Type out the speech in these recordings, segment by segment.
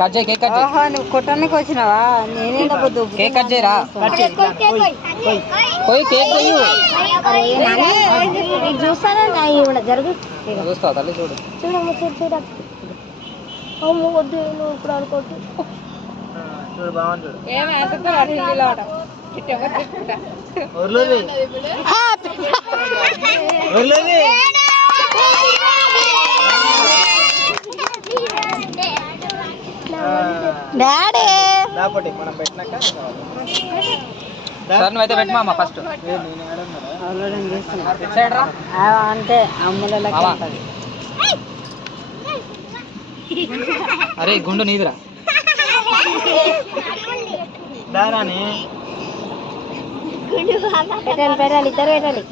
Cut చేయి, cake cut చేయి. నువ్వు కొట్టడానికి వచ్చినావా? నేనే డబ్బు కేక్ కట్ చేయరా? పోయి కేక్ చెయ్యు. చూస్తానే జరుగు. చూస్తావు తల్లి, చూడు. చూడమ్మ చూడ అమ్మ వద్దు నువ్వు ఇప్పుడు అనుకోవద్దు. చూడు బాగుంది, చూడు. డాడీ మనం పెట్టినాక సార్ నువ్వైతే పెట్టమా ఫస్ట్. అంతే అమ్ముల అరే గుండు నీదిరా. పెట్టాలి పెట్టాలి ఇద్దరు పెట్టాలి.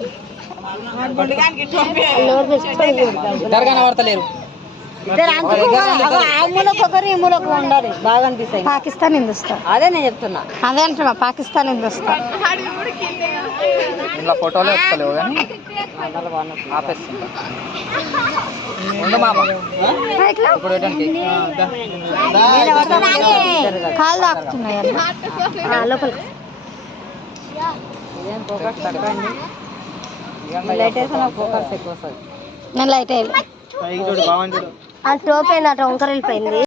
ఇద్దరు కనబడతలేరు. ఒకరు ఈ మూలకు ఉండాలి. బాగా అనిపిస్తాయి. పాకిస్తాన్ హిందుస్థాన్ అదే నేను చెప్తున్నా. అదే అంటున్నా పాకిస్తాన్ హిందుస్థాన్. ఇలా ఫోటోలు వస్తలేవు కానీ ఆపేస్తుంటా. ఉండు మామ ఇప్పుడు కాళ్ళు తాకుతున్నాయి లోపల. లైట్ వేసా ఫోకస్ ఎక్కువ వస్తుంది. నేను లైట్ వేయలేదు. ఆ టోపీ అట వంకర వెళ్ళిపోయింది.